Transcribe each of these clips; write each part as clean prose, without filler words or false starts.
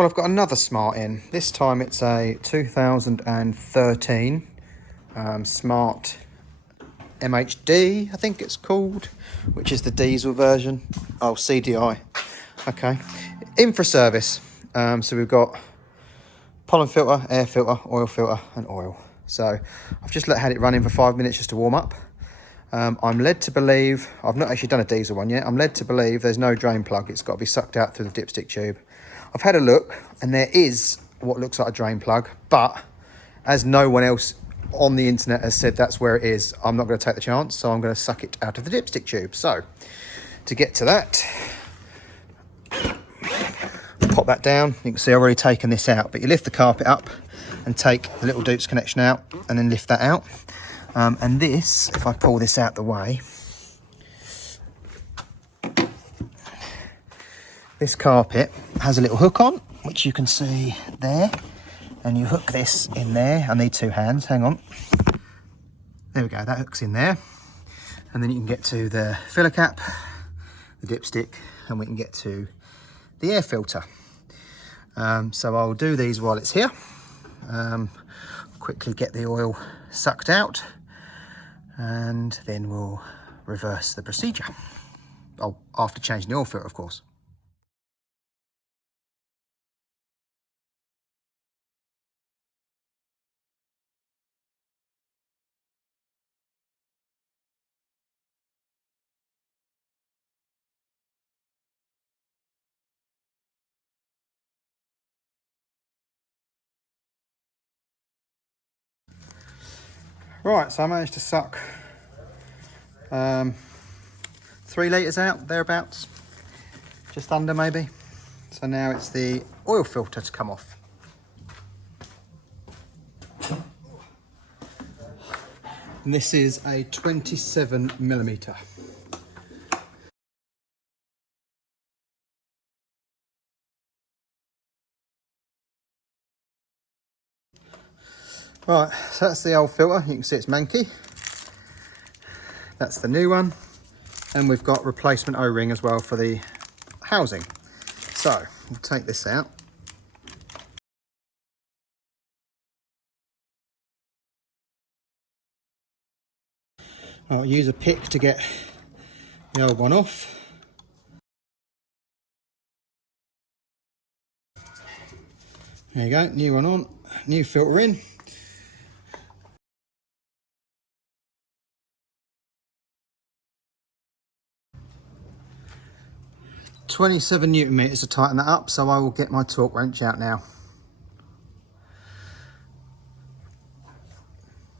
Well, I've got another smart in. This time it's a 2013 smart MHD, I think it's called, which is the diesel version. Oh, CDI. Okay. In for service. So we've got pollen filter, air filter, oil filter, and oil. So I've just had it running for 5 minutes just to warm up. I'm led to believe, I've not actually done a diesel one yet, I'm led to believe there's no drain plug. It's got to be sucked out through the dipstick tube. I've had a look and there is what looks like a drain plug, but as no one else on the internet has said that's where it is, I'm not going to take the chance, so I'm going to suck it out of the dipstick tube. So to get to that, pop that down. You can see I've already taken this out, but you lift the carpet up and take the little Dupes connection out and then lift that out. And this, if I pull this out the way, this carpet has a little hook on, which you can see there, and you hook this in there. I need two hands, hang on. There we go, that hook's in there. And then you can get to the filler cap, the dipstick, and we can get to the air filter. So I'll do these while it's here. Quickly get the oil sucked out, and then we'll reverse the procedure. Oh, after changing the oil filter, of course. Right, so I managed to suck 3 litres out, thereabouts, just under maybe. So now it's the oil filter to come off. And this is a 27mm. Right, so that's the old filter. You can see it's manky. That's the new one. And we've got replacement O-ring as well for the housing. So, we'll take this out. I'll use a pick to get the old one off. There you go, new one on, new filter in. £27 Newton meters to tighten that up, so I will get my torque wrench out now.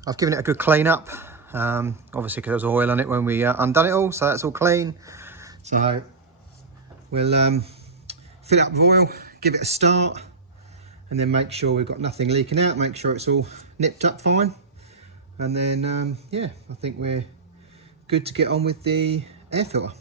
I've given it a good clean up, obviously because there was oil on it when we undone it all, so that's all clean. So we'll fill it up with oil, give it a start, and then make sure we've got nothing leaking out, make sure it's all nipped up fine. And then, yeah, I think we're good to get on with the air filter.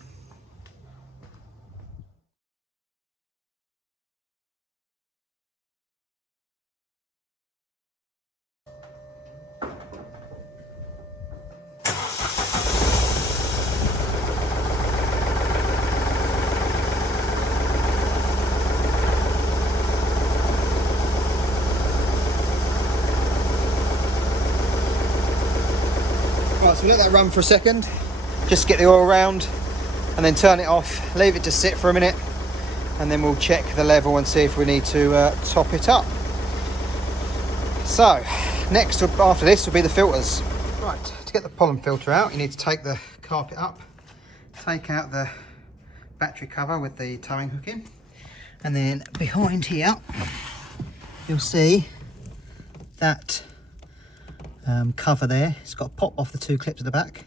Right, so we let that run for a second, just to get the oil round, and then turn it off, leave it to sit for a minute, and then we'll check the level and see if we need to top it up. So, next after this will be the filters. Right, to get the pollen filter out, you need to take the carpet up, take out the battery cover with the towing hook in, and then behind here, you'll see that cover there. It's got to pop off the 2 clips at the back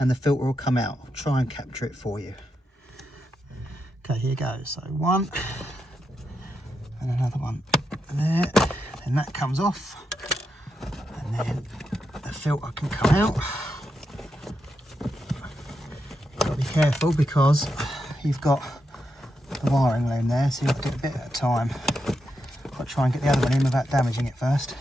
and the filter will come out. I'll try and capture it for you. Okay, here goes. So one and another one there, and that comes off, and then the filter can come out. Got to be careful because you've got the wiring loom there, so you have to do it a bit at a time. I'll try and get the other one in without damaging it first.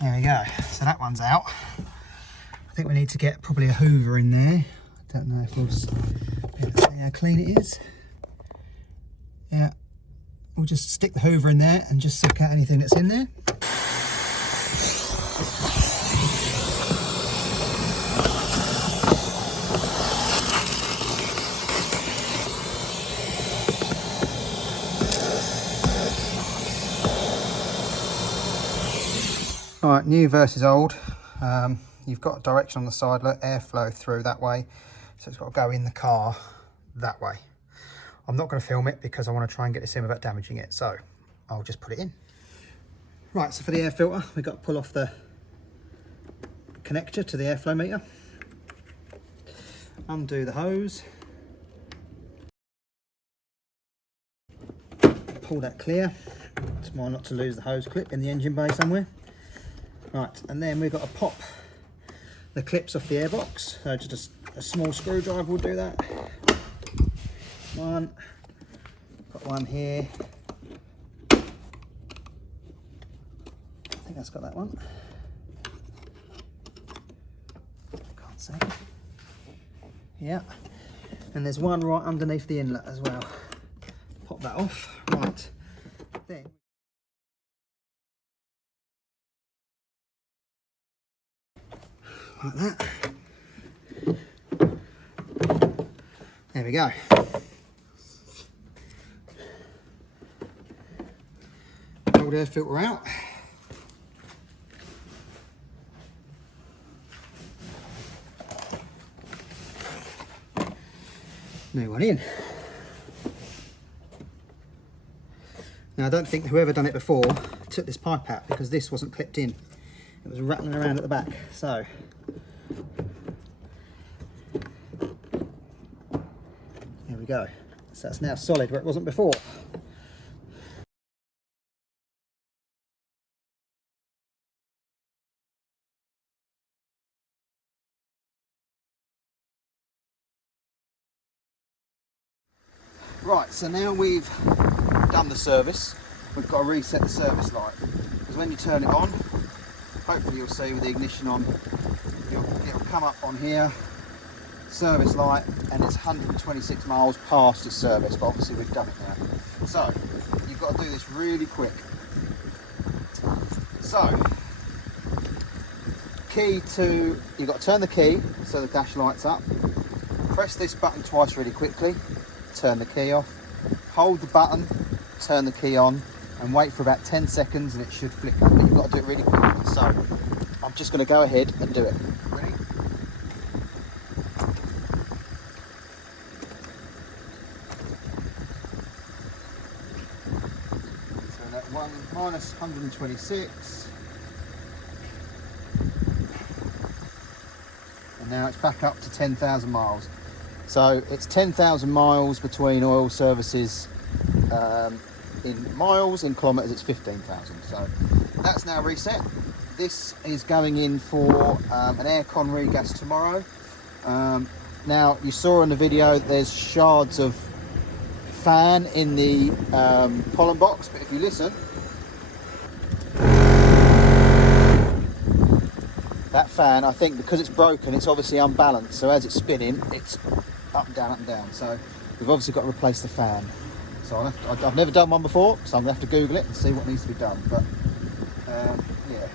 There we go, so that one's out. I think we need to get probably a hoover in there. Don't know if we'll see how clean it is. Yeah, we'll just stick the hoover in there and just suck out anything that's in there. Right, new versus old. You've got a direction on the side, let airflow through that way. So it's got to go in the car that way. I'm not going to film it because I want to try and get this in without damaging it. So I'll just put it in. Right, so for the air filter, we've got to pull off the connector to the airflow meter. Undo the hose. Pull that clear. It's more not to lose the hose clip in the engine bay somewhere. Right, and then we've got to pop the clips off the airbox. So just a small screwdriver will do that. One, got one here. I think that's got that one. Can't see. Yeah, and there's one right underneath the inlet as well. Pop that off. Right, then. Like that. There we go. Old air filter out. New one in. Now I don't think whoever done it before took this pipe out because this wasn't clipped in. It was rattling around at the back. So there we go. So that's now solid where it wasn't before. Right, so now we've done the service, we've got to reset the service light. Because when you turn it on, hopefully you'll see with the ignition on, it'll come up on here, service light, and it's 126 miles past its service, but obviously we've done it now. So, you've got to do this really quick. So, you've got to turn the key so the dash lights up, press this button twice really quickly, turn the key off, hold the button, turn the key on, and wait for about 10 seconds and it should flicker, but you've got to do it really quickly. So I'm just going to go ahead and do it. Ready? So that one minus 126, and now it's back up to 10,000 miles. So it's 10,000 miles between oil services. In miles, in kilometres it's 15,000. So that's now reset. This is going in for an aircon regas tomorrow. Now you saw in the video there's shards of fan in the pollen box, but if you listen, that fan, I think because it's broken, it's obviously unbalanced, so as it's spinning it's up and down, up and down. So we've obviously got to replace the fan. So I've never done one before, so I'm going to have to Google it and see what needs to be done. But yeah.